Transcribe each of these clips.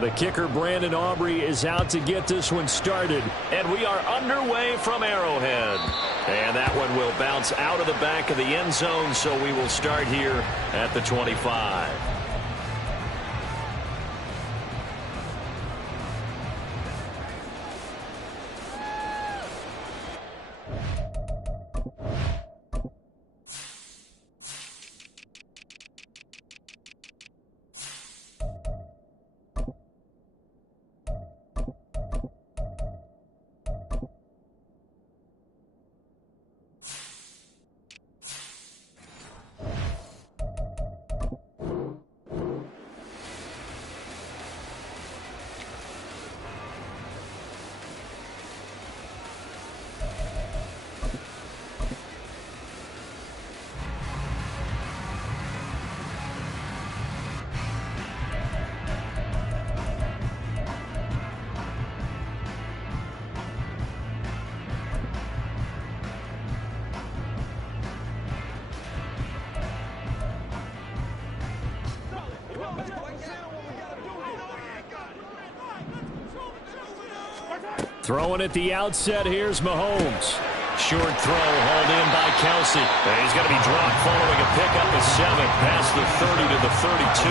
The kicker, Brandon Aubrey, is out to get this one started. And we are underway from Arrowhead. And that one will bounce out of the back of the end zone, so we will start here at the 25. Throwing at the outset, here's Mahomes. Short throw hauled in by Kelsey. And he's going to be dropped following a pickup of 7 past the 30 to the 32.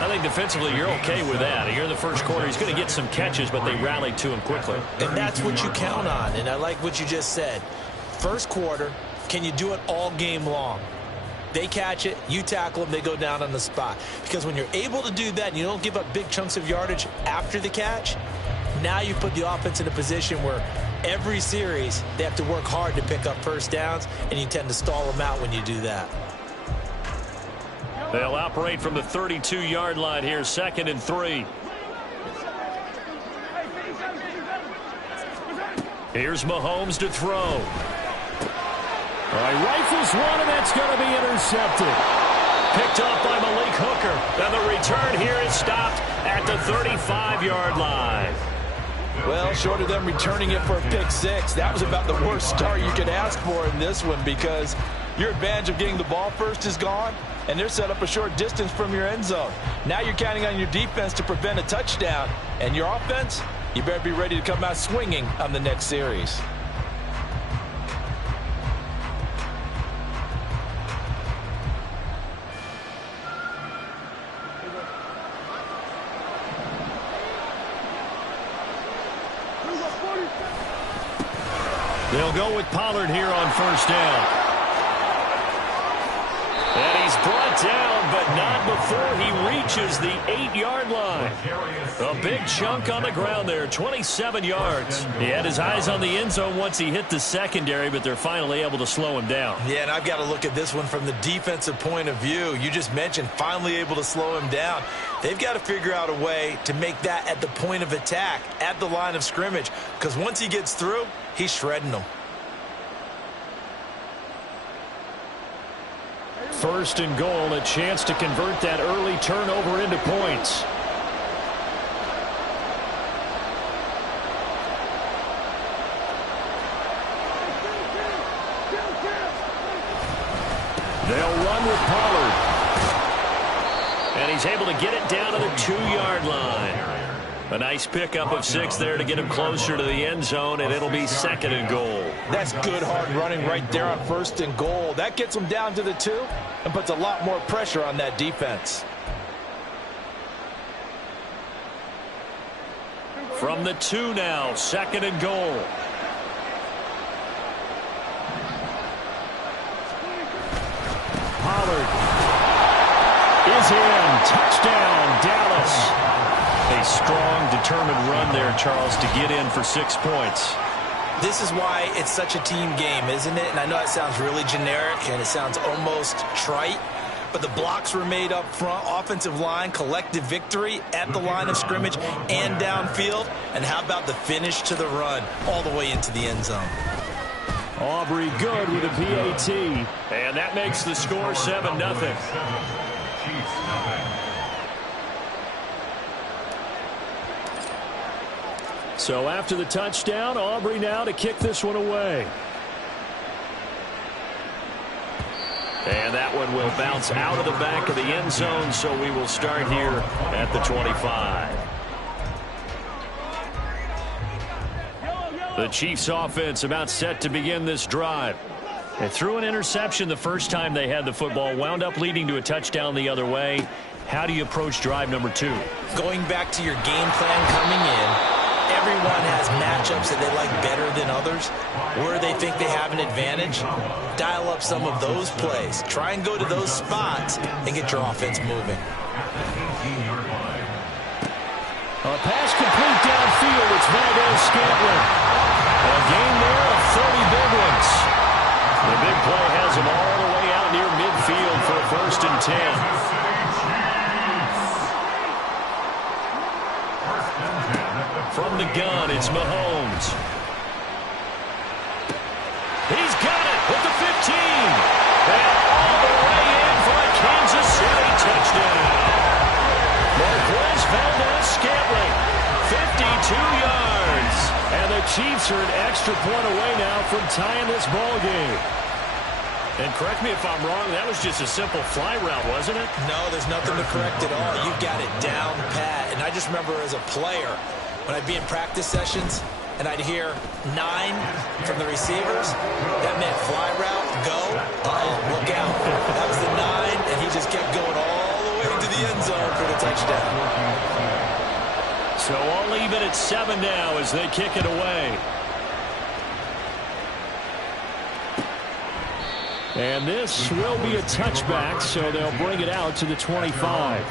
I think defensively you're okay with that. Here in the first quarter, he's going to get some catches, but they rallied to him quickly. And that's what you count on, and I like what you just said. First quarter, can you do it all game long? They catch it, you tackle them, they go down on the spot. Because when you're able to do that and you don't give up big chunks of yardage after the catch, now you put the offense in a position where every series they have to work hard to pick up first downs, and you tend to stall them out when you do that. They'll operate from the 32-yard line here, 2nd and 3. Here's Mahomes to throw. All right, rifles one, and that's going to be intercepted. Picked up by Malik Hooker. And the return here is stopped at the 35-yard line. Well, short of them returning it for a pick 6, that was about the worst start you could ask for in this one, because your advantage of getting the ball first is gone, and they're set up a short distance from your end zone. Now you're counting on your defense to prevent a touchdown, and your offense, you better be ready to come out swinging on the next series. They'll go with Pollard here on first down. And he's brought down, but not before he reaches the 8-yard line. A big chunk on the ground there, 27 yards. He had his eyes on the end zone once he hit the secondary, but they're finally able to slow him down. Yeah, and I've got to look at this one from the defensive point of view. You just mentioned finally able to slow him down. They've got to figure out a way to make that at the point of attack, at the line of scrimmage, because once he gets through, he's shredding them. First and goal, a chance to convert that early turnover into points. They'll run with Pollard. And he's able to get it down to the 2-yard line. A nice pickup of 6 there to get him closer to the end zone, and it'll be 2nd and goal. That's good hard running right there on 1st and goal. That gets them down to the 2 and puts a lot more pressure on that defense. From the 2 now, 2nd and goal. Pollard is in. Touchdown, Dallas. A strong, determined run there, Charles, to get in for 6 points. This is why it's such a team game, isn't it? And I know it sounds really generic and it sounds almost trite, but the blocks were made up front, offensive line, collective victory at the line of scrimmage and downfield. And how about the finish to the run all the way into the end zone? Aubrey good with a PAT. And that makes the score 7-0. So after the touchdown, Aubrey now to kick this one away. And that one will bounce out of the back of the end zone, so we will start here at the 25. The Chiefs offense about set to begin this drive. They threw an interception the first time they had the football, wound up leading to a touchdown the other way. How do you approach drive number 2? Going back to your game plan coming in, everyone has matchups that they like better than others, where they think they have an advantage. Dial up some of those plays. Try and go to those spots and get your offense moving. A pass complete downfield. It's Valdes-Scantling. A gain there of 30 big ones. The big play has him all the way out near midfield for a 1st and 10. From the gun, it's Mahomes. He's got it with the 15. And all the way in for a Kansas City touchdown. Marquez Valdes-Scantling, 52 yards. And the Chiefs are an extra point away now from tying this ball game. And correct me if I'm wrong, that was just a simple fly route, wasn't it? No, there's nothing to correct at all. You got it down pat. And I just remember as a player, when I'd be in practice sessions and I'd hear 9 from the receivers, that meant fly route, go, look out. That was the 9, and he just kept going all the way to the end zone for the touchdown. So all even at 7 now as they kick it away. And this will be a touchback, so they'll bring it out to the 25.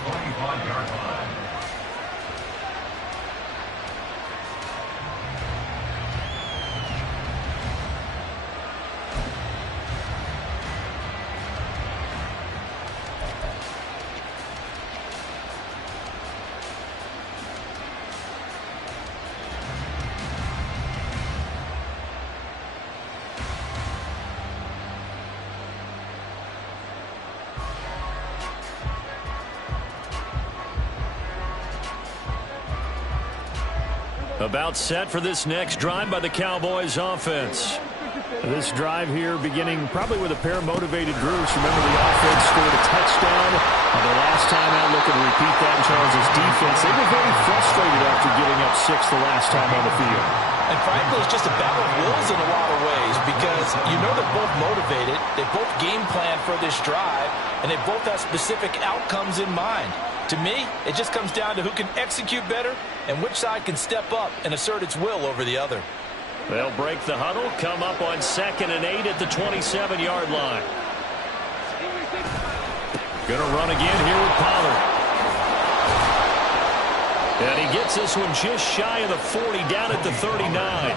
About set for this next drive by the Cowboys offense. This drive here beginning probably with a pair of motivated groups. Remember, the offense scored a touchdown. The last time out, look at repeat that in Charles' defense. They were very frustrated after giving up 6 the last time on the field. And frankly, it's just a battle of wills in a lot of ways because you know they're both motivated. They both game plan for this drive, and they both have specific outcomes in mind. To me, it just comes down to who can execute better and which side can step up and assert its will over the other. They'll break the huddle, come up on 2nd and 8 at the 27-yard line. Gonna run again here with Pollard. And he gets this one just shy of the 40, down at the 39.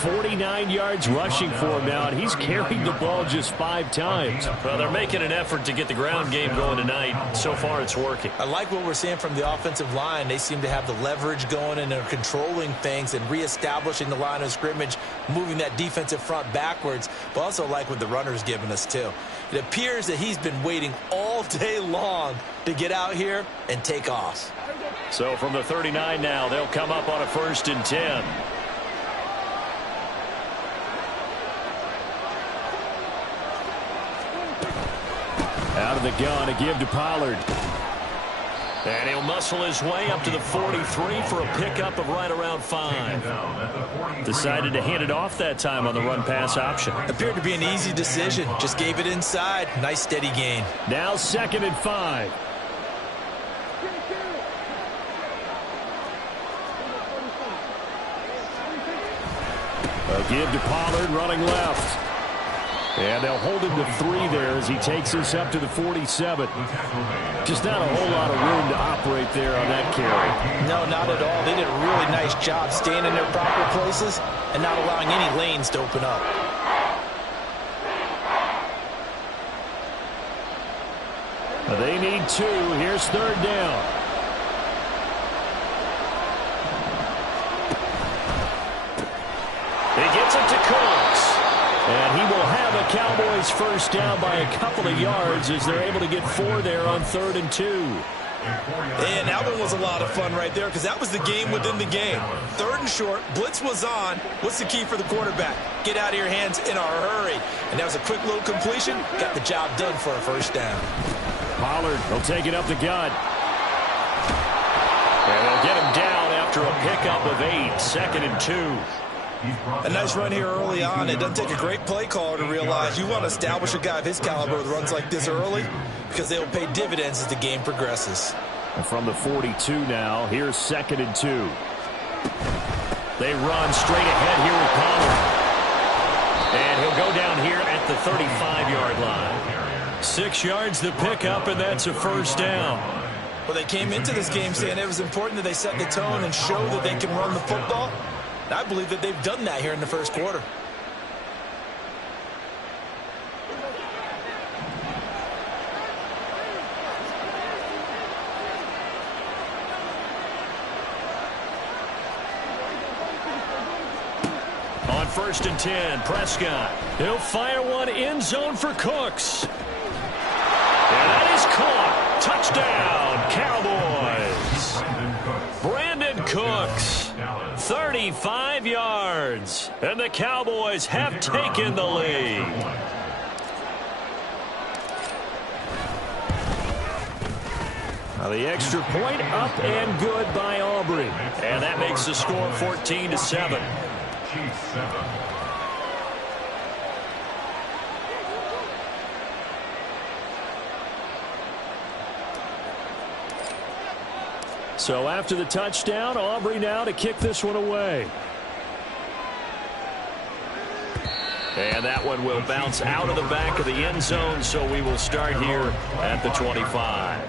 49 yards rushing for him now, and he's carried the ball just 5 times. Well, they're making an effort to get the ground game going tonight. So far, it's working. I like what we're seeing from the offensive line. They seem to have the leverage going, and they're controlling things and reestablishing the line of scrimmage, moving that defensive front backwards, but also like what the runner's giving us, too. It appears that he's been waiting all day long to get out here and take off. So from the 39 now, they'll come up on a 1st and 10. Out of the gun, a give to Pollard. And he'll muscle his way up to the 43 for a pickup of right around 5. Decided to hand it off that time on the run-pass option. Appeared to be an easy decision. Just gave it inside. Nice steady gain. Now 2nd and 5. A give to Pollard running left. And they'll hold him to 3 there as he takes us up to the 47. Just not a whole lot of room to operate there on that carry. No, not at all. They did a really nice job staying in their proper places and not allowing any lanes to open up. They need 2. Here's 3rd down. He gets it to Cooks. And he will have a Cowboys 1st down by a couple of yards as they're able to get 4 there on 3rd and 2. And that one was a lot of fun right there because that was the game within the game. 3rd and short, blitz was on. What's the key for the quarterback? Get out of your hands in a hurry. And that was a quick little completion. Got the job done for a first down. Pollard will take it up the gut. And they'll get him down after a pickup of 8, 2nd and 2. A nice run here early on. It doesn't take a great play caller to realize you want to establish a guy of his caliber with runs like this early because they will pay dividends as the game progresses. And from the 42 now, here's 2nd and 2. They run straight ahead here with Pollard. And he'll go down here at the 35-yard line. 6 yards the pickup, and that's a first down. Well, they came into this game saying it was important that they set the tone and show that they can run the football. And I believe that they've done that here in the first quarter. On 1st and 10, Prescott. He'll fire one end zone for Cooks. And that is caught. Touchdown, Cowboys. Brandon Cooks, 35 yards. And the Cowboys have taken the lead. Now the extra point up and good by Aubrey. And that makes the score 14-7. So after the touchdown, Aubrey now to kick this one away. And that one will bounce out of the back of the end zone, so we will start here at the 25.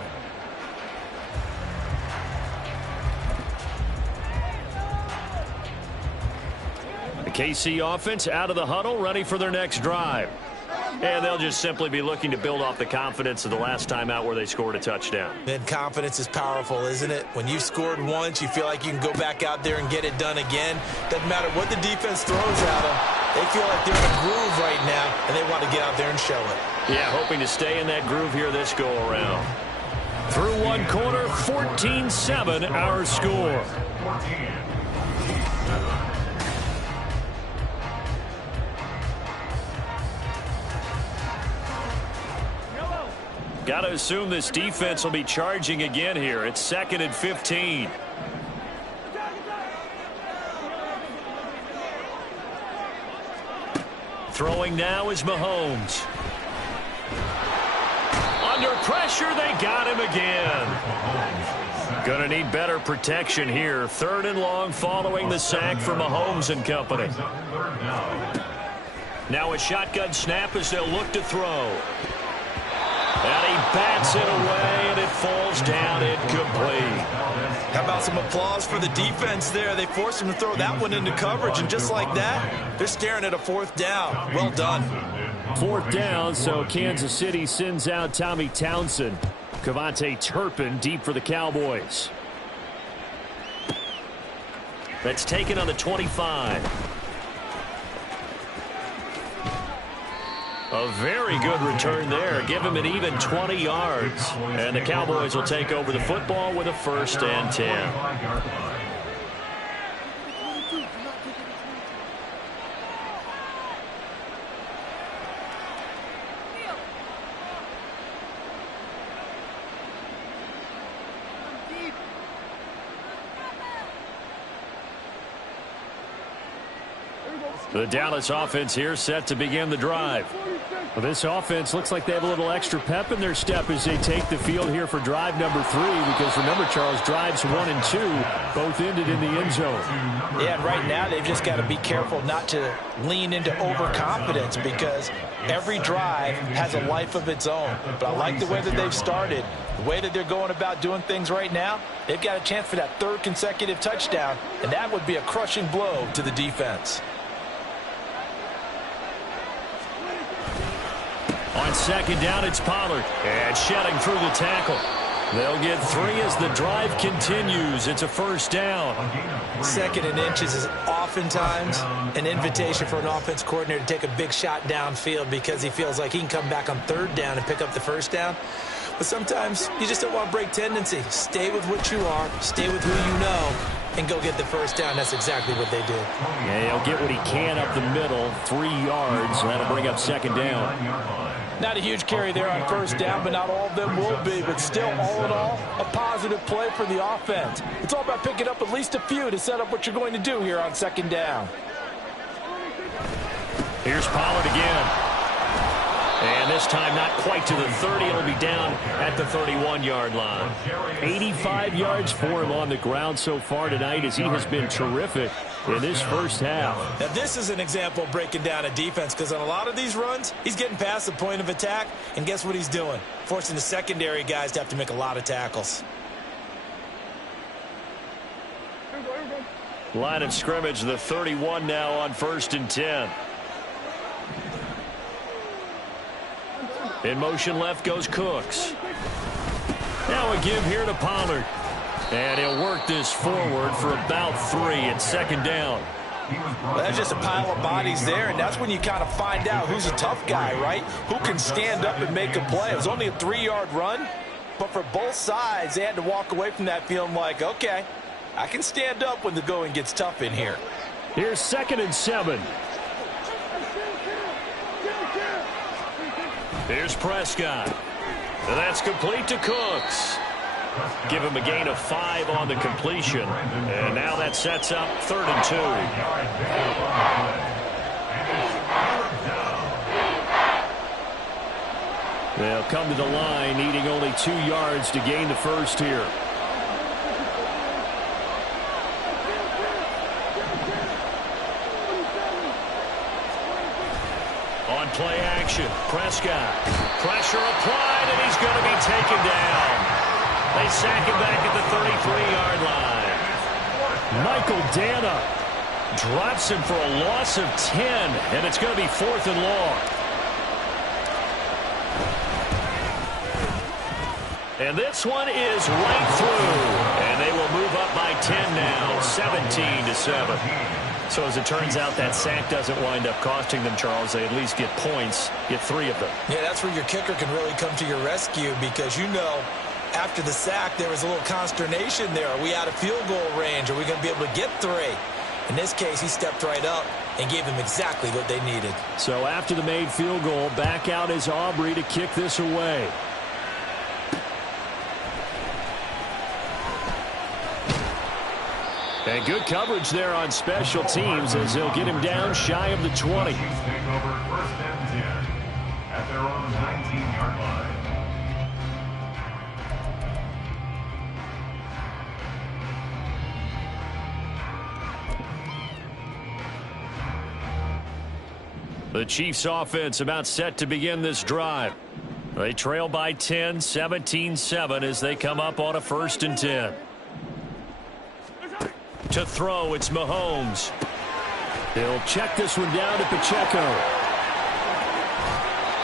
The KC offense out of the huddle, ready for their next drive. And they'll just simply be looking to build off the confidence of the last time out where they scored a touchdown. And confidence is powerful, isn't it? When you've scored once, you feel like you can go back out there and get it done again. Doesn't matter what the defense throws at them. They feel like they're in a groove right now, and they want to get out there and show it. Yeah, hoping to stay in that groove here this go-around. Through one quarter, 14-7 our score. Got to assume this defense will be charging again here. It's 2nd and 15. Throwing now is Mahomes. Under pressure, they got him again. Gonna need better protection here. 3rd and long following the sack for Mahomes and company. Now a shotgun snap as they'll look to throw. And he bats it away, and it falls down incomplete. How about some applause for the defense there? They forced him to throw that one into coverage, and just like that, they're staring at a 4th down. Well done. 4th down, so Kansas City sends out Tommy Townsend. Kevontae Turpin deep for the Cowboys. That's taken on the 25. A very good return there. Give him an even 20 yards. And the Cowboys will take over the football with a 1st and 10. The Dallas offense here set to begin the drive. Well, this offense looks like they have a little extra pep in their step as they take the field here for drive number 3, because remember, Charles, drives 1 and 2 both ended in the end zone. Yeah, and right now they've just got to be careful not to lean into overconfidence, because every drive has a life of its own. But I like the way that they've started, the way that they're going about doing things right now. They've got a chance for that 3rd consecutive touchdown, and that would be a crushing blow to the defense. On 2nd down, it's Pollard. And shedding through the tackle. They'll get 3 as the drive continues. It's a 1st down. 2nd and inches is oftentimes an invitation for an offense coordinator to take a big shot downfield because he feels like he can come back on 3rd down and pick up the 1st down. But sometimes you just don't want to break tendency. Stay with what you are, stay with who you know, and go get the first down. That's exactly what they did. Yeah, he'll get what he can up the middle, 3 yards, and that'll bring up second down. Not a huge carry there on first down, but not all of them will be. But still, all in all, a positive play for the offense. It's all about picking up at least a few to set up what you're going to do here on second down. Here's Pollard again. And this time not quite to the 30. It'll be down at the 31-yard line. 85 yards for him on the ground so far tonight as he has been terrific in this first half. Now, this is an example of breaking down a defense because on a lot of these runs, he's getting past the point of attack, and guess what he's doing? Forcing the secondary guys to have to make a lot of tackles. Line of scrimmage, the 31 now on 1st and 10. In motion left goes Cooks. Now a give here to Pollard. And he'll work this forward for about 3 at second down. Well, that's just a pile of bodies there, and that's when you kind of find out who's a tough guy, right? Who can stand up and make a play. It was only a 3-yard run, but for both sides, they had to walk away from that feeling like, okay, I can stand up when the going gets tough in here. Here's 2nd and 7. Here's Prescott. And that's complete to Cooks. Give him a gain of 5 on the completion. And now that sets up 3rd and 2. They'll come to the line, needing only 2 yards to gain the first here. On play action, Prescott. Pressure applied, and he's going to be taken down. They sack him back at the 33-yard line. Michael Dana drops him for a loss of 10, and it's going to be 4th and long. And this one is right through, and they will move up by 10 now, 17-7. So as it turns out, that sack doesn't wind up costing them, Charles. They at least get points, get 3 of them. Yeah, that's where your kicker can really come to your rescue because you know after the sack there was a little consternation there. Are we out of field goal range? Are we going to be able to get 3? In this case, he stepped right up and gave them exactly what they needed. So after the made field goal, back out is Aubrey to kick this away. And good coverage there on special teams as they'll get him down shy of the 20. At their own 19-yard line. The Chiefs offense about set to begin this drive. They trail by 10, 17-7 as they come up on a 1st and 10. To throw, it's Mahomes. He'll check this one down to Pacheco.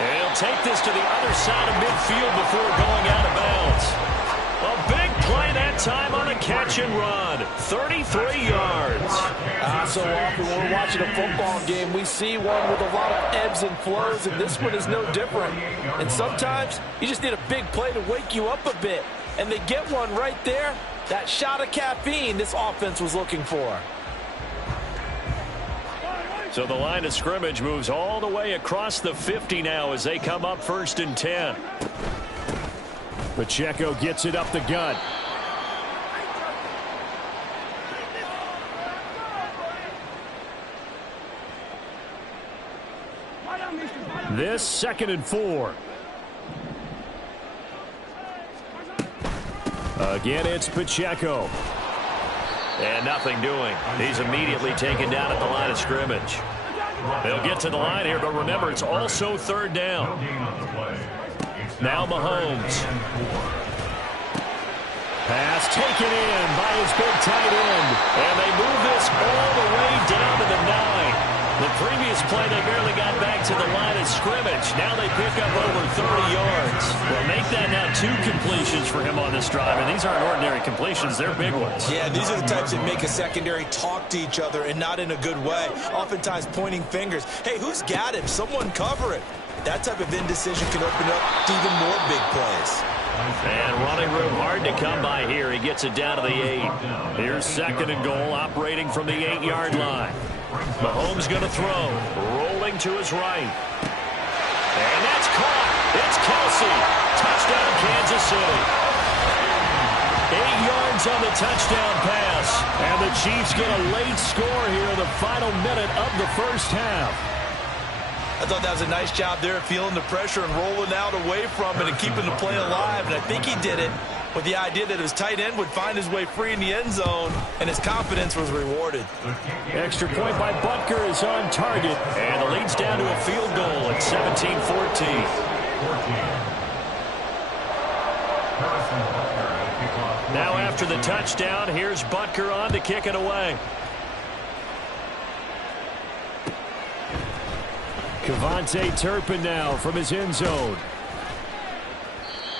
And he'll take this to the other side of midfield before going out of bounds. A big play that time on a catch and run. 33 yards. So often when we're watching a football game, we see one with a lot of ebbs and flows, and this one is no different. And sometimes you just need a big play to wake you up a bit. And they get one right there. That shot of caffeine this offense was looking for. So the line of scrimmage moves all the way across the 50 now as they come up 1st and 10. Pacheco gets it up the gut. This 2nd and 4. Again, it's Pacheco. And nothing doing. He's immediately taken down at the line of scrimmage. They'll get to the line here, but remember, it's also 3rd down. Now Mahomes. Pass taken in by his big tight end. And they move this all the way down to the 9. The previous play, they barely got back to the line of scrimmage. Now they pick up over 30 yards. Well, make that now 2 completions for him on this drive. And these aren't ordinary completions. They're big ones. Yeah, these are the types that make a secondary talk to each other and not in a good way. Oftentimes pointing fingers. Hey, who's got him? Someone cover it. That type of indecision can open up to even more big plays. And running room hard to come by here. He gets it down to the 8. Here's 2nd and goal, operating from the 8-yard line. Mahomes going to throw, rolling to his right. And that's caught. It's Kelce. Touchdown, Kansas City. 8 yards on the touchdown pass. And the Chiefs get a late score here in the final minute of the first half. I thought that was a nice job there, feeling the pressure and rolling out away from it and keeping the play alive. And I think he did it with the idea that his tight end would find his way free in the end zone, and his confidence was rewarded. Extra point by Butker is on target, and the lead's down to a field goal at 17-14. Now after the touchdown, here's Butker on to kick it away. Kevontae Turpin now from his end zone.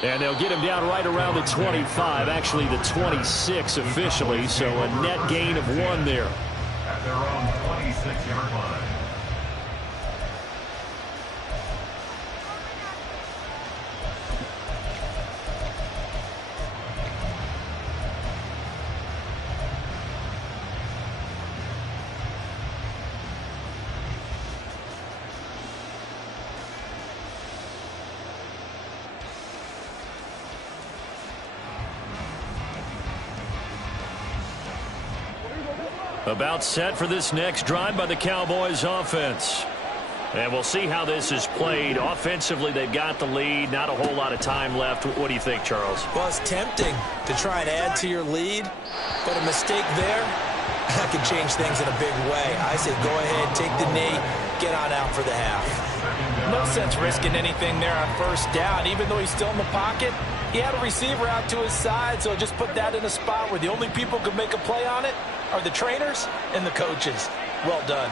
And they'll get him down right around the 25, actually the 26 officially, so a net gain of 1 there. At their own 26-yard line. About set for this next drive by the Cowboys offense. And we'll see how this is played. Offensively, they've got the lead. Not a whole lot of time left. What do you think, Charles? Well, it's tempting to try and add to your lead, but a mistake there, that could change things in a big way. I say go ahead, take the knee, get on out for the half. No sense risking anything there on first down. Even though he's still in the pocket, he had a receiver out to his side, so just put that in a spot where the only people who could make a play on it are the trainers and the coaches. Well done.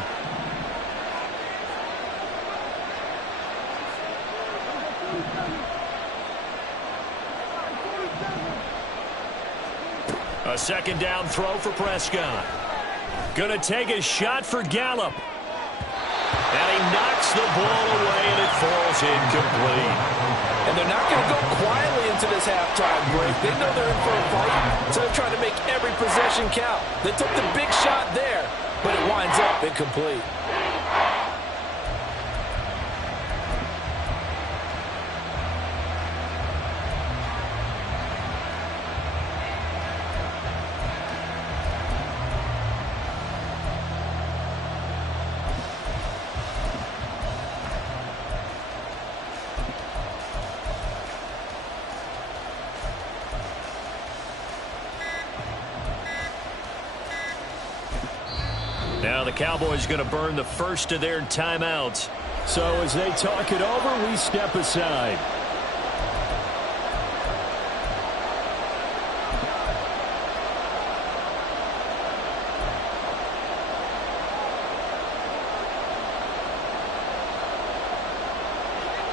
A 2nd down throw for Prescott. Gonna take a shot for Gallup. And he knocks the ball away, and it falls incomplete. And they're not going to go quietly into this halftime break. They know they're in for a fight, so they're trying to make every possession count. They took the big shot there, but it winds up incomplete. Now the Cowboys going to burn the first of their timeouts. So as they talk it over, we step aside.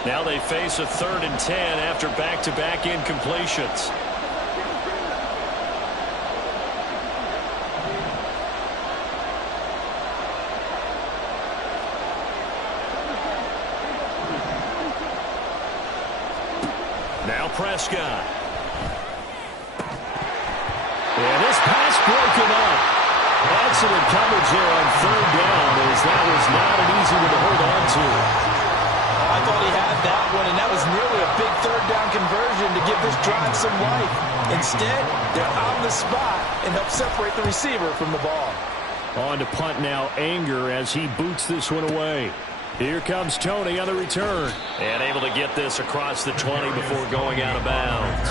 Now they face a 3rd and 10 after back-to-back incompletions. Now Prescott. And this pass broken up. Excellent coverage there on 3rd down, as that was not an easy one to hold on to. I thought he had that one, and that was nearly a big 3rd down conversion to give this drive some life. Instead, they're on the spot and help separate the receiver from the ball. On to punt now, Anger, as he boots this one away. Here comes Tony on the return. And able to get this across the 20 before going out of bounds.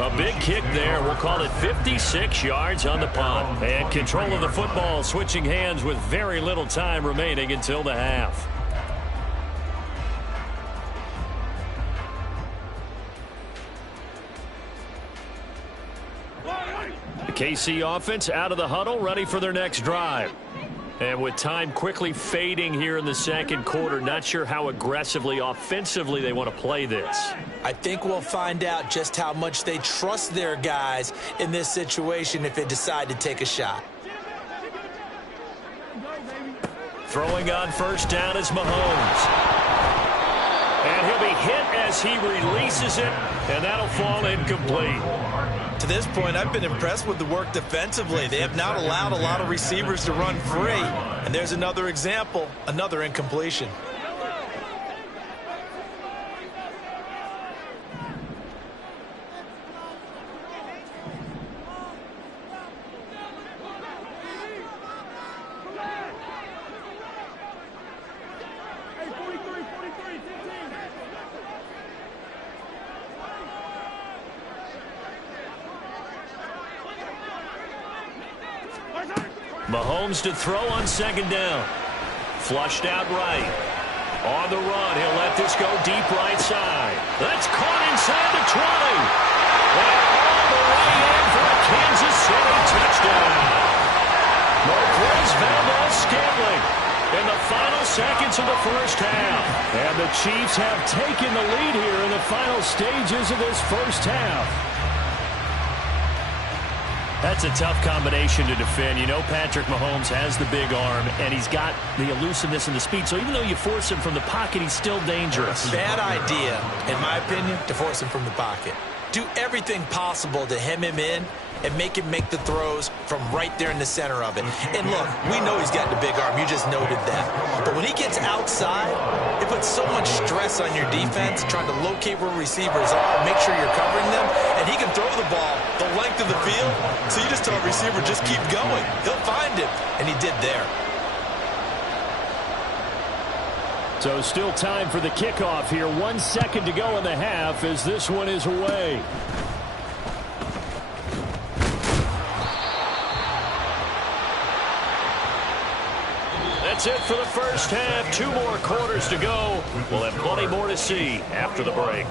A big kick there. We'll call it 56 yards on the punt. And control of the football switching hands with very little time remaining until the half. The KC offense out of the huddle, ready for their next drive. And with time quickly fading here in the second quarter, not sure how aggressively, offensively they want to play this. I think we'll find out just how much they trust their guys in this situation if they decide to take a shot. Throwing on first down is Mahomes. And he'll be hit as he releases it, and that'll fall incomplete. To this point, I've been impressed with the work defensively. They have not allowed a lot of receivers to run free. And there's another example, another incompletion. Mahomes to throw on second down. Flushed out right. On the run, he'll let this go deep right side. That's caught inside the 20. And all the way in for a Kansas City touchdown. Marquez Valdes-Scantling in the final seconds of the first half. And the Chiefs have taken the lead here in the final stages of this first half. That's a tough combination to defend. You know Patrick Mahomes has the big arm, and he's got the elusiveness and the speed. So even though you force him from the pocket, he's still dangerous. Bad idea, in my opinion, to force him from the pocket. Do everything possible to hem him in and make him make the throws from right there in the center of it. And look, we know he's got the big arm. You just noted that. But when he gets outside, it puts so much stress on your defense trying to locate where receivers are, make sure you're covering them, and he can throw the ball the length of the field. So you just tell a receiver, just keep going. He'll find it, and he did there. So still time for the kickoff here. 1 second to go in the half as this one is away. That's it for the first half. 2 more quarters to go. We'll have plenty more to see after the break.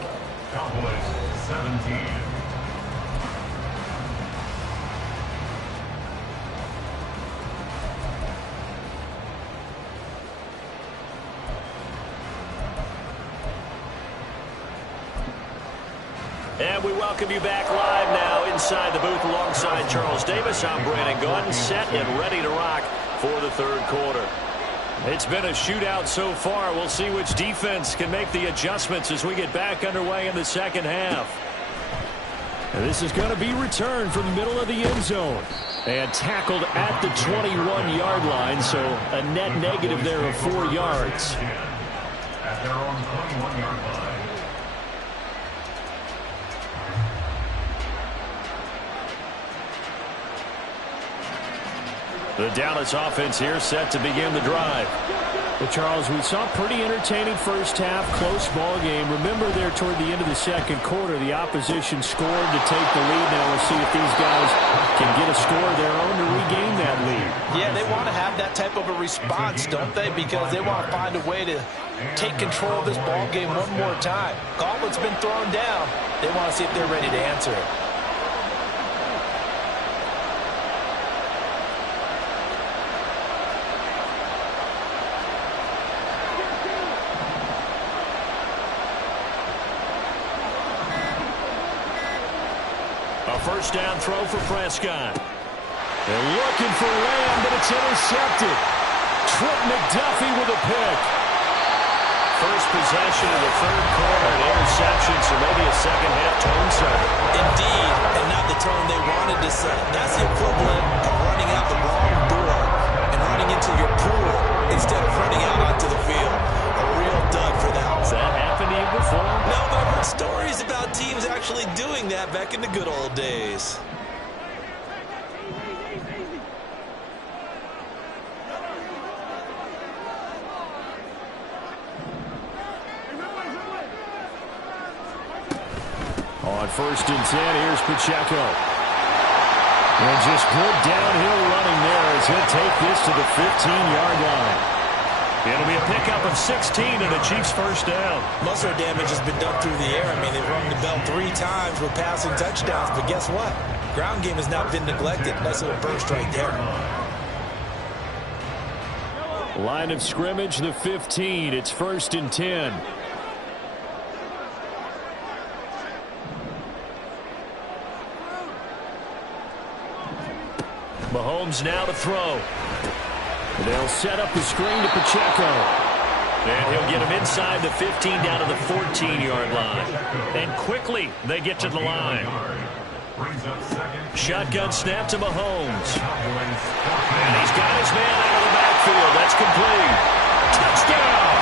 Cowboys 17. And we welcome you back live now inside the booth alongside Charles Davis. I'm Brandon Gaudin, set and ready to rock for the third quarter. It's been a shootout so far. We'll see which defense can make the adjustments as we get back underway in the second half. And this is going to be returned from the middle of the end zone. And tackled at the 21-yard line, so a net negative there of 4 yards. At their own 21-yard line. The Dallas offense here set to begin the drive. Well, Charles, we saw a pretty entertaining first half, close ball game. Remember there toward the end of the second quarter, the opposition scored to take the lead. Now we'll see if these guys can get a score of their own to regain that lead. Yeah, they want to have that type of a response, don't they? Because they want to find a way to take control of this ball game one more time. Gauntlet's been thrown down. They want to see if they're ready to answer it. First down throw for Prescott. They're looking for Lamb, but it's intercepted. Trent McDuffie with a pick. First possession of the third quarter, an interception, so maybe a second half tone setter. Indeed, and not the tone they wanted to set. That's the equivalent of running out the wrong door and running into your pool instead of running out onto the field. A real dud for that. Has that happened to you before? No, but I've heard stories about teams actually doing that back in the good old days. On first and 10, here's Pacheco. And just good downhill running there as he'll take this to the 15-yard line. It'll be a pickup of 16 and the Chiefs' first down. Most of their damage has been done through the air. I mean, they've rung the bell 3 times with passing touchdowns, but guess what? Ground game has not been neglected. Nice little burst right there. Line of scrimmage, the 15. It's 1st and 10. Mahomes now to throw. They'll set up the screen to Pacheco. And he'll get him inside the 15 down to the 14-yard line. And quickly they get to the line. Shotgun snap to Mahomes. And he's got his man out of the backfield. That's complete. Touchdown!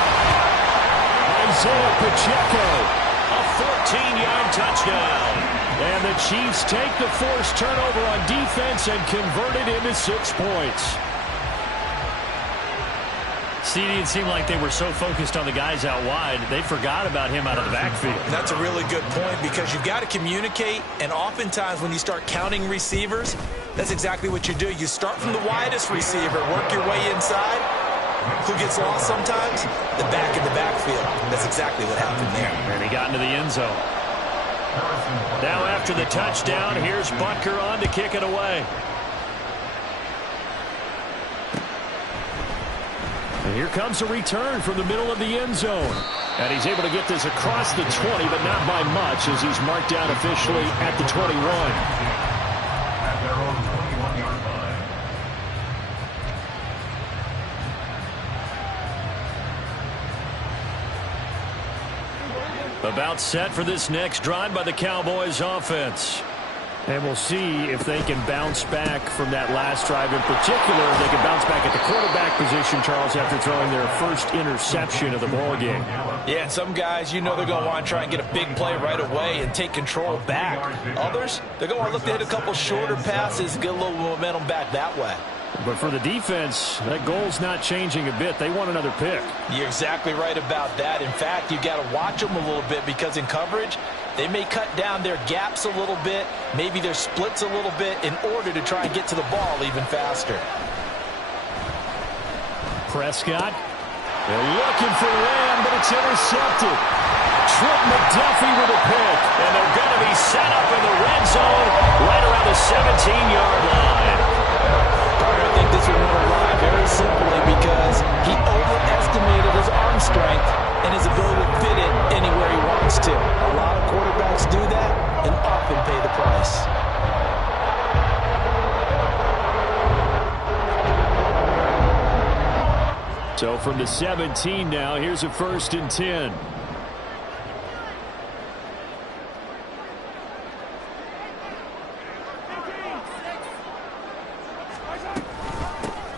Isaiah Pacheco. A 14-yard touchdown. And the Chiefs take the forced turnover on defense and convert it into 6 points. CD, it seemed like they were so focused on the guys out wide, they forgot about him out of the backfield. That's a really good point because you've got to communicate, and oftentimes when you start counting receivers, that's exactly what you do. You start from the widest receiver, work your way inside. Who gets lost sometimes? The back in the backfield. That's exactly what happened there. And he got into the end zone. Now after the touchdown, here's Butker on to kick it away. And here comes a return from the middle of the end zone. And he's able to get this across the 20, but not by much as he's marked down officially at the 21. At their own 21-yard line. About set for this next drive by the Cowboys offense. And we'll see if they can bounce back from that last drive. In particular, if they can bounce back at the quarterback position, Charles, after throwing their first interception of the ballgame. Yeah, and some guys, you know they're going to want to try and get a big play right away and take control back. Others, they're going to want to look to hit a couple shorter passes and get a little momentum back that way. But for the defense, that goal's not changing a bit. They want another pick. You're exactly right about that. In fact, you've got to watch them a little bit because in coverage, they may cut down their gaps a little bit, maybe their splits a little bit in order to try and get to the ball even faster. Prescott. They're looking for Lamb, but it's intercepted. Trent McDuffie with a pick. And they're going to be set up in the red zone right around the 17-yard line. I think this one went awry very simply because he overestimated his arm strength and his ability to fit it anywhere he wants to. A lot of quarterbacks do that and often pay the price. So from the 17 now, here's a 1st and 10.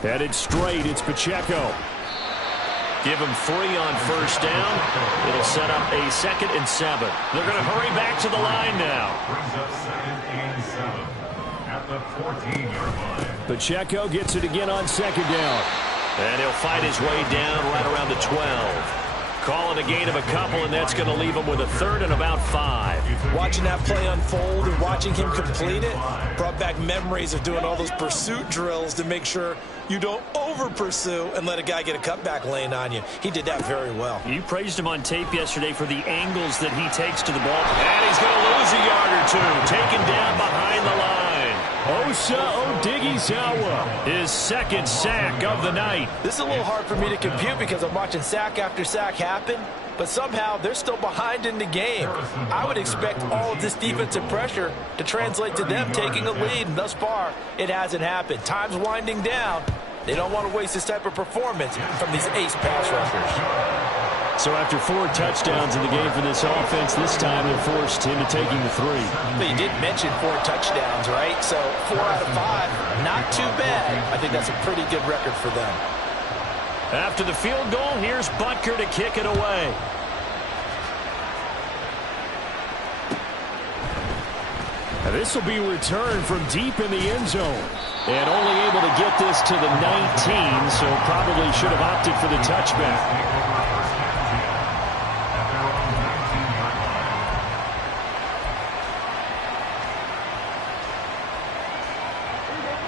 Headed straight, it's Pacheco. Give him 3 on first down. It'll set up a 2nd and 7. They're going to hurry back to the line now. Brings up 2nd and 7 at the 14-yard line. Pacheco gets it again on 2nd down. And he'll fight his way down right around the 12. Calling a gain of a couple, and that's going to leave him with a 3rd and about 5. Watching that play unfold and watching him complete it brought back memories of doing all those pursuit drills to make sure you don't over-pursue and let a guy get a cutback lane on you. He did that very well. You praised him on tape yesterday for the angles that he takes to the ball. And he's going to lose a yard or 2. Taken down behind the line. Osa Odighizuwa, his 2nd sack of the night. This is a little hard for me to compute because I'm watching sack after sack happen, but somehow they're still behind in the game. I would expect all of this defensive pressure to translate to them taking a lead, and thus far, it hasn't happened. Time's winding down. They don't want to waste this type of performance from these ace pass rushers. So after 4 touchdowns in the game for this offense, this time they're forced into taking the 3. But you did mention 4 touchdowns, right? So 4 out of 5, not too bad. I think that's a pretty good record for them. After the field goal, here's Butker to kick it away. Now this will be returned from deep in the end zone. And only able to get this to the 19, so probably should have opted for the touchback.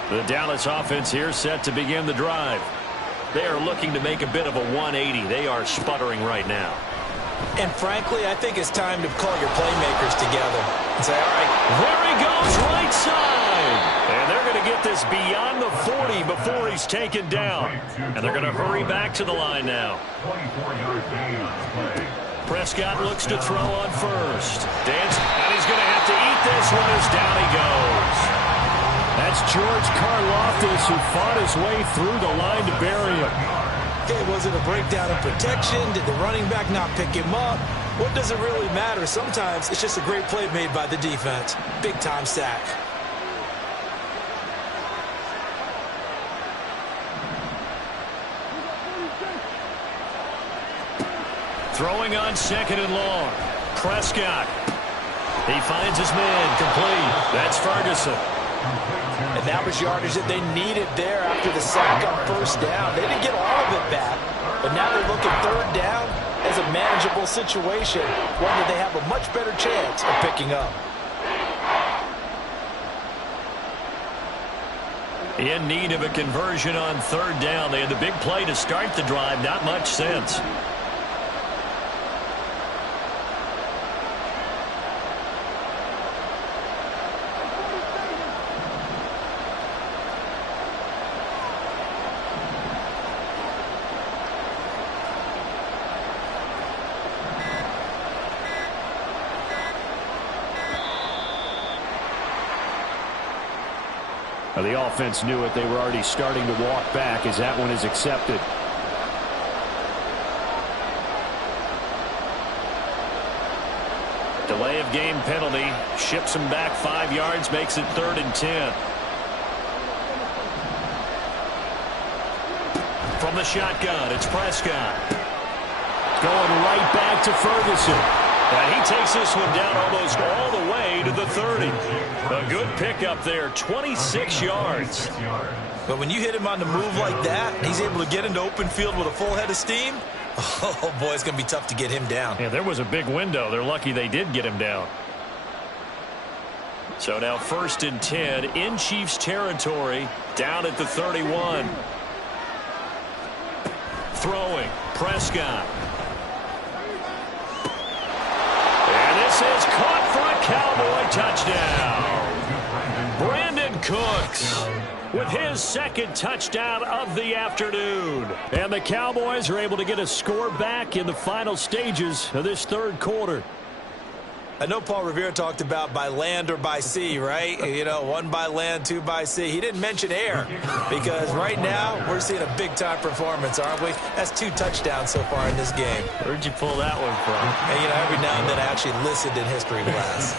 The Dallas offense here set to begin the drive. They are looking to make a bit of a 180. They are sputtering right now. And frankly, I think it's time to call your playmakers together and say, all right, there he goes right side. And they're going to get this beyond the 40 before he's taken down. And they're going to hurry back to the line now. 24-yard gain on play. Prescott looks to throw on first. Dance, and he's going to have to eat this one as down he goes. That's George Karlaftis who fought his way through the line to bury him. Okay, was it a breakdown in protection? Did the running back not pick him up? What does it really matter? Sometimes it's just a great play made by the defense. Big-time sack. Throwing on second and long. Prescott. He finds his man complete. That's Ferguson. And that was yardage that they needed there after the sack on first down. They didn't get all of it back, but now they're looking third down as a manageable situation, one that they have a much better chance of picking up. In need of a conversion on third down. They had the big play to start the drive. Not much sense. The offense knew it. They were already starting to walk back as that one is accepted. Delay of game penalty. Ships him back 5 yards. Makes it 3rd and 10. From the shotgun, it's Prescott. Going right back to Ferguson. And he takes this one down almost all the way to the 30. A good pickup there, 26 yards. But when you hit him on the move like that, he's able to get into open field with a full head of steam. Oh, boy, it's going to be tough to get him down. Yeah, there was a big window. They're lucky they did get him down. So now 1st and 10 in Chiefs territory, down at the 31. Throwing, Prescott. This is caught for a Cowboy touchdown. Brandon Cooks with his 2nd touchdown of the afternoon. And the Cowboys are able to get a score back in the final stages of this 3rd quarter. I know Paul Revere talked about by land or by sea, right? You know, 1 by land, 2 by sea. He didn't mention air because right now we're seeing a big-time performance, aren't we? That's 2 touchdowns so far in this game. Where'd you pull that one from? And, you know, every now and then I actually listened in history class.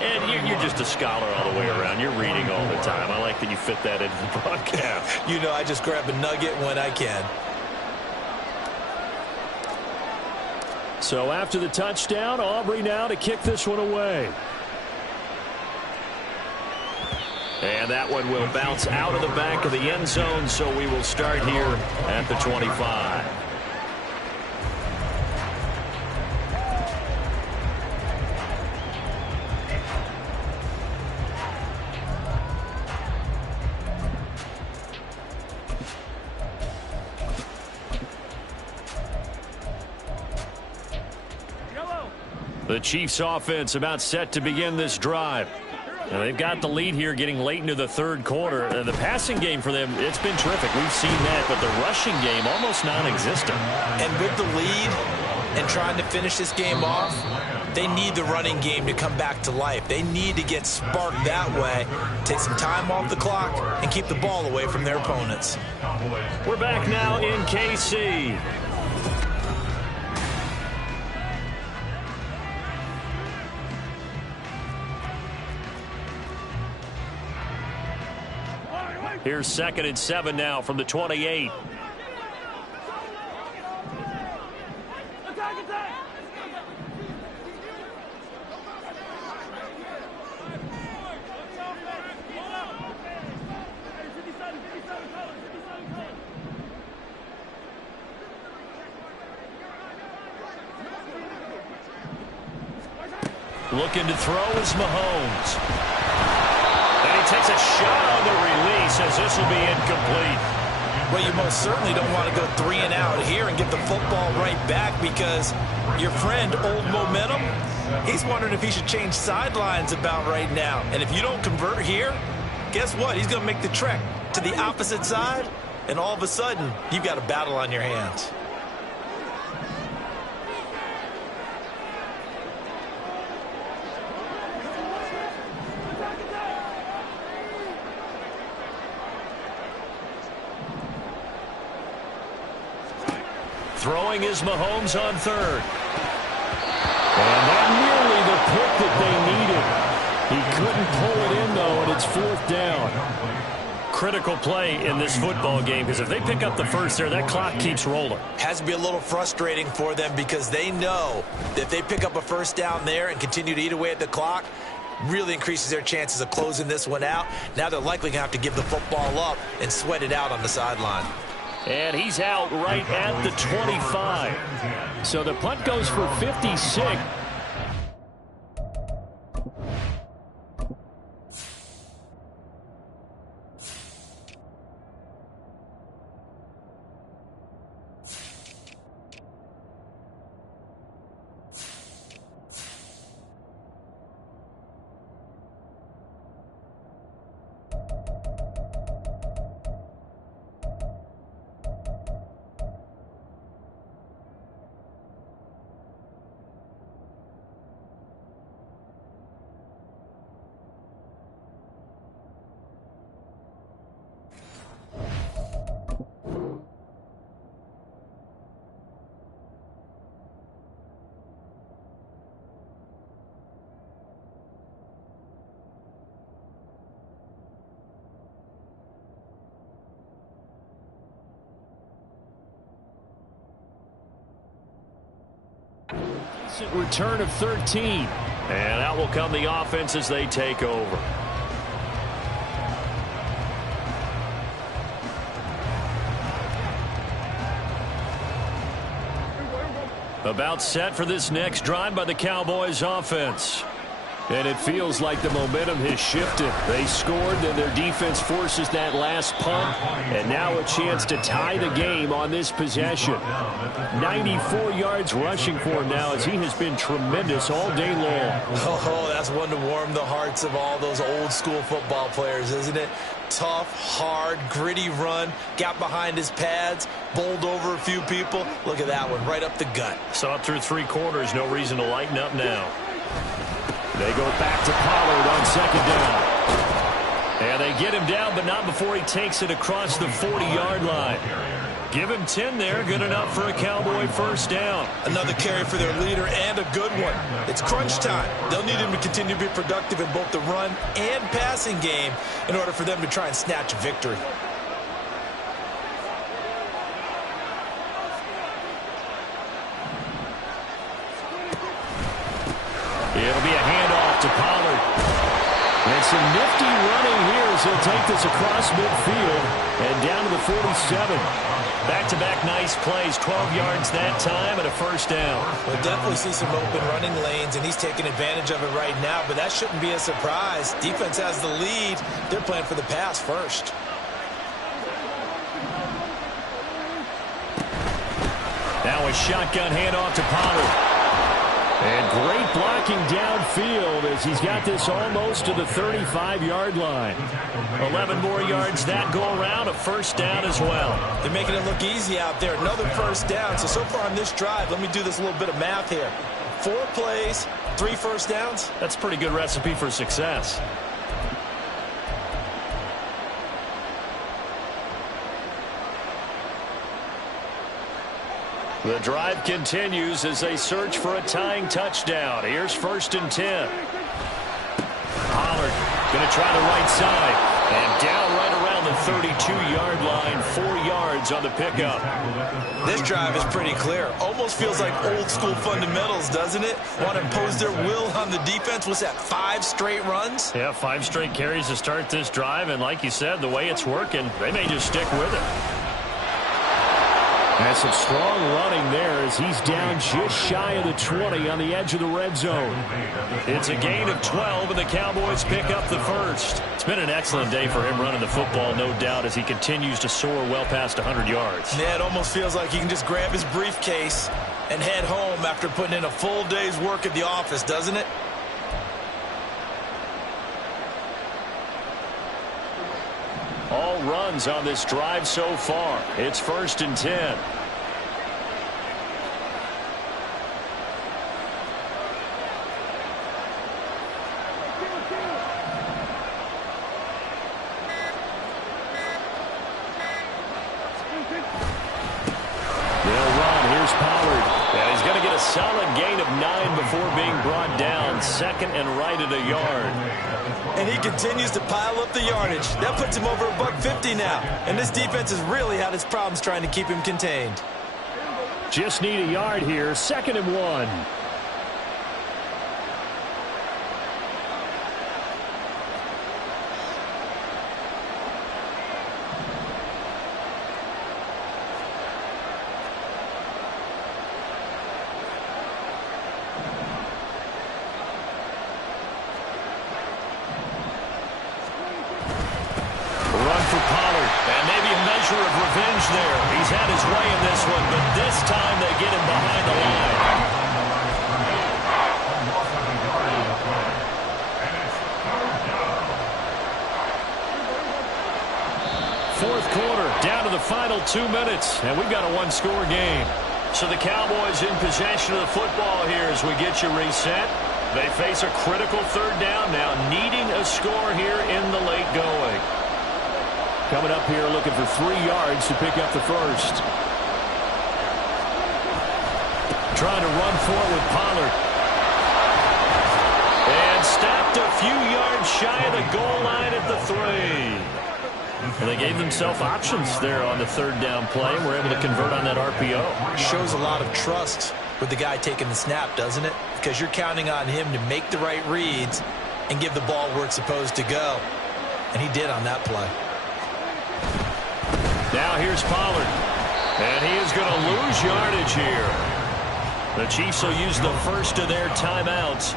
And you're just a scholar all the way around. You're reading all the time. I like that you fit that into the broadcast. You know, I just grab a nugget when I can. So after the touchdown, Aubrey now to kick this one away. And that one will bounce out of the back of the end zone, so we will start here at the 25. The Chiefs offense about set to begin this drive. Now they've got the lead here getting late into the 3rd quarter. The passing game for them, it's been terrific. We've seen that, but the rushing game almost non-existent. And with the lead and trying to finish this game off, they need the running game to come back to life. They need to get sparked that way, take some time off the clock, and keep the ball away from their opponents. We're back now in KC. Here's 2nd and 7 now from the 28. Looking to throw is Mahomes. And he takes a shot on the release as this will be incomplete. Well, you most certainly don't want to go 3 and out here and get the football right back because your friend, Old Momentum, he's wondering if he should change sidelines about right now. And if you don't convert here, guess what? He's going to make the trek to the opposite side, and all of a sudden, you've got a battle on your hands. Throwing is Mahomes on third. And that nearly the pick that they needed. He couldn't pull it in, though, and it's fourth down. Critical play in this football game, because if they pick up the first there, that clock keeps rolling. Has to be a little frustrating for them because they know that if they pick up a first down there and continue to eat away at the clock, really increases their chances of closing this one out. Now they're likely going to have to give the football up and sweat it out on the sideline. And he's out right at the 25. So the punt goes for 56. Return of 13. And out will come the offense as they take over. About set for this next drive by the Cowboys offense. And it feels like the momentum has shifted. They scored, then their defense forces that last punt. And now a chance to tie the game on this possession. 94 yards rushing for him now as he has been tremendous all day long. Oh, that's one to warm the hearts of all those old school football players, isn't it? Tough, hard, gritty run. Got behind his pads, bowled over a few people. Look at that one, right up the gut. So up through three quarters, no reason to lighten up now. They go back to Pollard on second down. And they get him down, but not before he takes it across the 40-yard line. Give him 10 there, good enough for a Cowboy first down. Another carry for their leader and a good one. It's crunch time. They'll need him to continue to be productive in both the run and passing game in order for them to try and snatch a victory. It'll be a handoff to Pollard. And some nifty running here as he'll take this across midfield and down to the 47. Back-to-back nice plays, 12 yards that time and a first down. We'll definitely see some open running lanes, and he's taking advantage of it right now, but that shouldn't be a surprise. Defense has the lead. They're playing for the pass first. Now a shotgun handoff to Pollard. And great blocking downfield as he's got this almost to the 35-yard line. 11 more yards that go around, a first down as well. They're making it look easy out there. Another first down. So far on this drive, let me do this little bit of math here. 4 plays, 3 first downs. That's a pretty good recipe for success. The drive continues as they search for a tying touchdown. Here's 1st and 10. Pollard going to try the right side. And down right around the 32-yard line. 4 yards on the pickup. This drive is pretty clear. Almost feels like old school fundamentals, doesn't it? Want to impose their will on the defense. What's that, 5 straight runs? Yeah, 5 straight carries to start this drive. And like you said, the way it's working, they may just stick with it. Has some strong running there as he's down just shy of the 20 on the edge of the red zone. It's a gain of 12, and the Cowboys pick up the first. It's been an excellent day for him running the football, no doubt, as he continues to soar well past 100 yards. Yeah, it almost feels like he can just grab his briefcase and head home after putting in a full day's work at the office, doesn't it? all runs on this drive so far. It's 1st and 10. Solid gain of 9 before being brought down. 2nd and right at a yard. And he continues to pile up the yardage. That puts him over $150 now. And this defense has really had its problems trying to keep him contained. Just need a yard here. 2nd and 1. Of revenge there. He's had his way in this one, but this time they get him behind the line. 4th quarter, down to the final 2 minutes, and we've got a one-score game. So the Cowboys in possession of the football here as we get you reset. They face a critical 3rd down now, needing a score here in the late going. Coming up here looking for 3 yards to pick up the first. Trying to run forward with Pollard. And stopped a few yards shy of the goal line at the 3. And they gave themselves options there on the 3rd down play and were able to convert on that RPO. Shows a lot of trust with the guy taking the snap, doesn't it? Because you're counting on him to make the right reads and give the ball where it's supposed to go. And he did on that play. Now here's Pollard. And he is going to lose yardage here. The Chiefs will use the first of their timeouts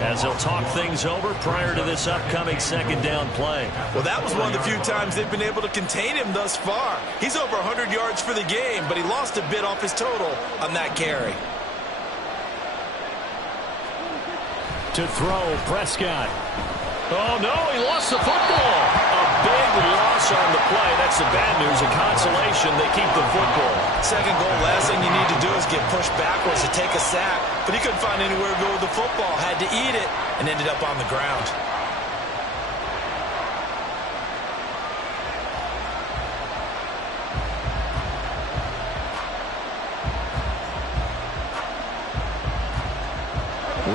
as they'll talk things over prior to this upcoming 2nd down play. Well, that was one of the few times they've been able to contain him thus far. He's over 100 yards for the game, but he lost a bit off his total on that carry. To throw, Prescott. Oh, no, he lost the football. A big loss on the play. That's the bad news. A consolation, they keep the football. 2nd goal, last thing you need to do is get pushed backwards to take a sack. But he couldn't find anywhere to go with the football. Had to eat it and ended up on the ground.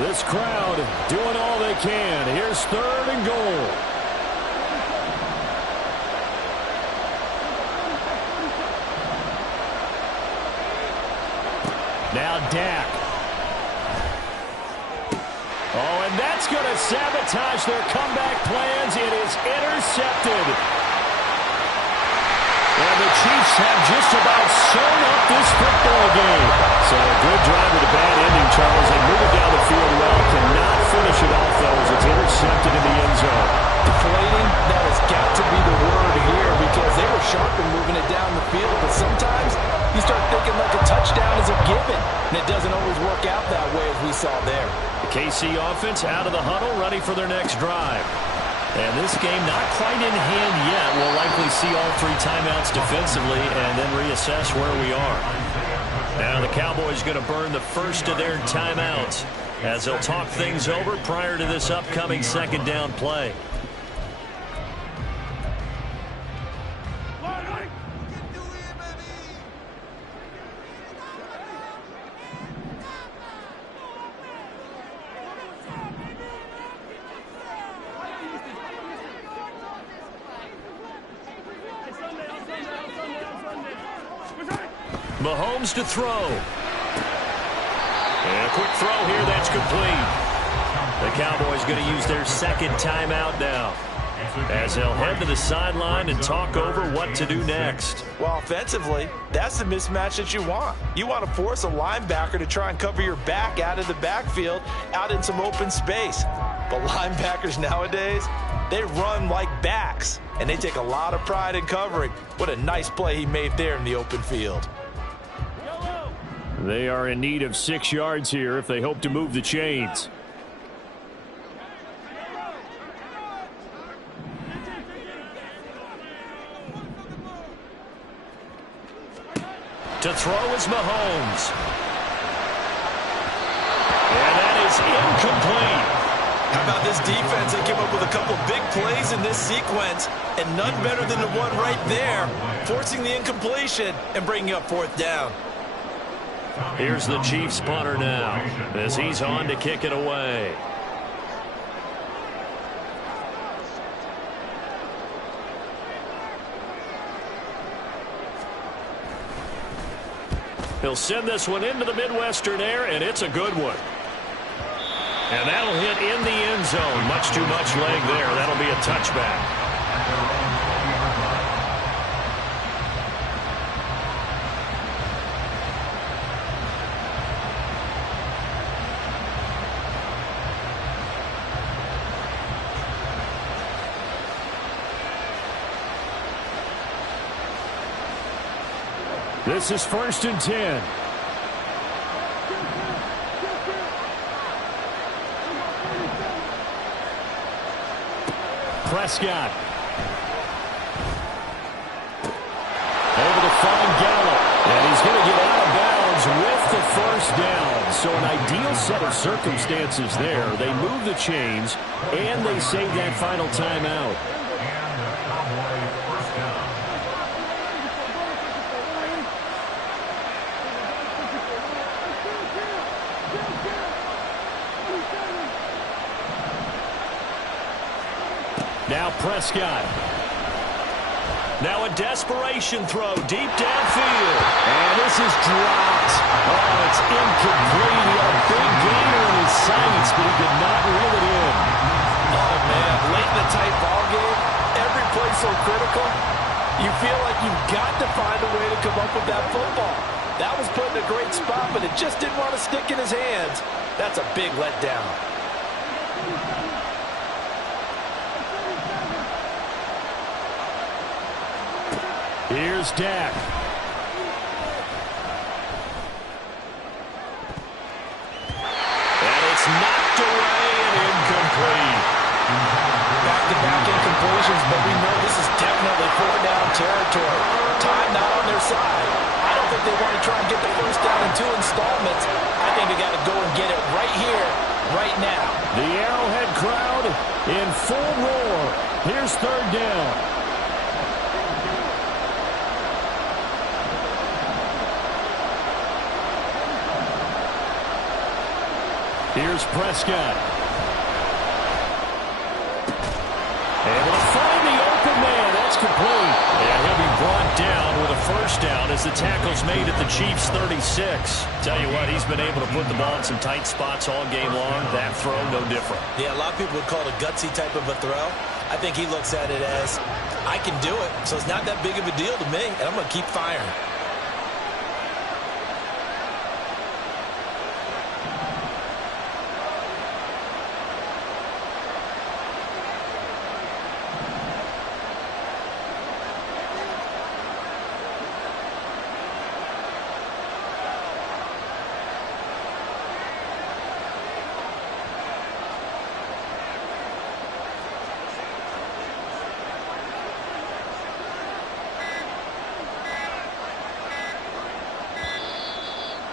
This crowd doing all they can. Here's 3rd and goal. Now Dak. Oh, and that's going to sabotage their comeback plans. It is intercepted. And the Chiefs have just about sewn up this football game. So a good drive with a bad ending, Charles. They move it down the field well. Cannot finish it off, though, as it's intercepted in the end zone. Deflating, that has got to be the word here because they were sharp in moving it down the field. But sometimes you start thinking like a touchdown is a given, and it doesn't always work out that way as we saw there. The KC offense out of the huddle, ready for their next drive. And this game not quite in hand yet. We'll likely see all 3 timeouts defensively and then reassess where we are. Now the Cowboys going to burn the first of their timeouts as they'll talk things over prior to this upcoming 2nd down play. Mahomes to throw. And a quick throw here, that's complete. The Cowboys going to use their 2nd timeout now as they'll head to the sideline and talk over what to do next. Well, offensively, that's the mismatch that you want. You want to force a linebacker to try and cover your back out of the backfield, out in some open space. But linebackers nowadays, they run like backs, and they take a lot of pride in covering. What a nice play he made there in the open field. They are in need of 6 yards here if they hope to move the chains. To throw is Mahomes. And that is incomplete. How about this defense? They came up with a couple big plays in this sequence, and none better than the one right there, forcing the incompletion and bringing up fourth down. Here's the Chiefs punter now as he's on to kick it away. He'll send this one into the Midwestern air, and it's a good one. And that'll hit in the end zone. Much too much leg there. That'll be a touchback. This is 1st and 10. Prescott. Over to find Gallup. And he's going to get out of bounds with the first down. So an ideal set of circumstances there. They move the chains, and they save that final timeout. And the Cowboy first down. Now Prescott. Now a desperation throw deep downfield. And this is dropped. Oh, it's incomplete. He had a big gainer in his sights, but he could not reel it in. Oh, man, late in the tight ball game, every play so critical, you feel like you've got to find a way to come up with that football. That was put in a great spot, but it just didn't want to stick in his hands. That's a big letdown. Here's Dak. And it's knocked away and incomplete. Back-to-back incompletions, but we know this is definitely fourth-down territory. Time not on their side. I don't think they want to try and get the first down in 2 installments. I think they got to go and get it right here, right now. The Arrowhead crowd in full roar. Here's 3rd down. Here's Prescott. Able to find the open man. That's complete. And he'll be brought down with a first down as the tackle's made at the Chiefs' 36. Tell you what, he's been able to put the ball in some tight spots all game long. That throw, no different. Yeah, a lot of people would call it a gutsy type of a throw. I think he looks at it as, I can do it, so it's not that big of a deal to me, and I'm going to keep firing.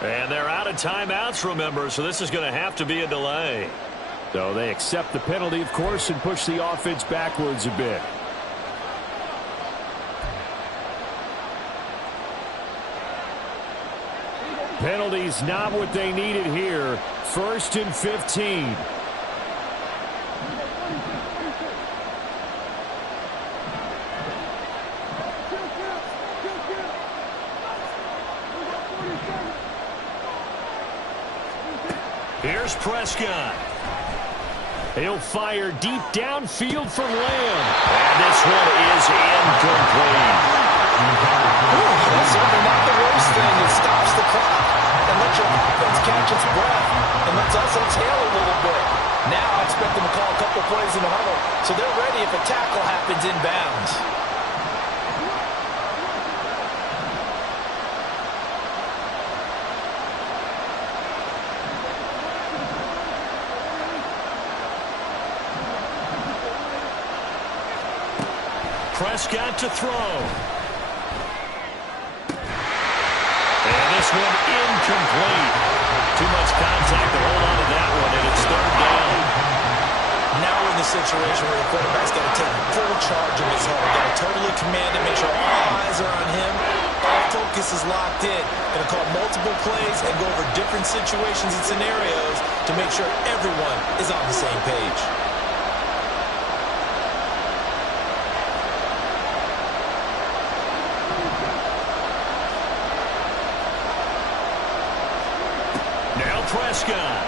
And they're out of timeouts, remember, so this is going to have to be a delay. So they accept the penalty, of course, and push the offense backwards a bit. Penalties not what they needed here. 1st and 15. Here's Prescott. He'll fire deep downfield for Lamb. And this one is incomplete. That's certainly not the worst thing. It stops the clock and lets your offense catch its breath and lets us exhale a little bit. Now I expect them to call a couple plays in the huddle so they're ready if a tackle happens inbounds. Prescott to throw. situation where the quarterback's got to take full charge of his home. Got to totally command it, make sure all eyes are on him. All focus is locked in. Going to call multiple plays and go over different situations and scenarios to make sure everyone is on the same page. Now Prescott.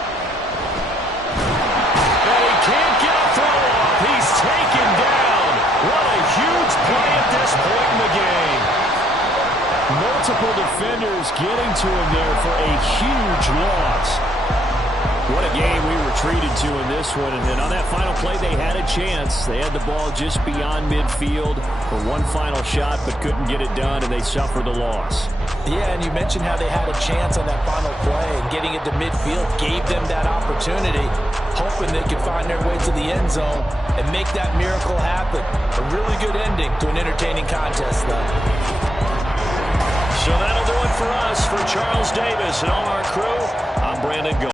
And he can't get a throw off. He's taken down. What a huge play at this point in the game. Multiple defenders getting to him there for a huge loss. What a game we were treated to in this one. And then on that final play, they had a chance. They had the ball just beyond midfield for one final shot, but couldn't get it done, and they suffered the loss. Yeah, and you mentioned how they had a chance on that final play, and getting it to midfield gave them that opportunity, hoping they could find their way to the end zone and make that miracle happen. A really good ending to an entertaining contest, though. So that'll do it for us. For Charles Davis and all our crew, I'm Brandon Gold.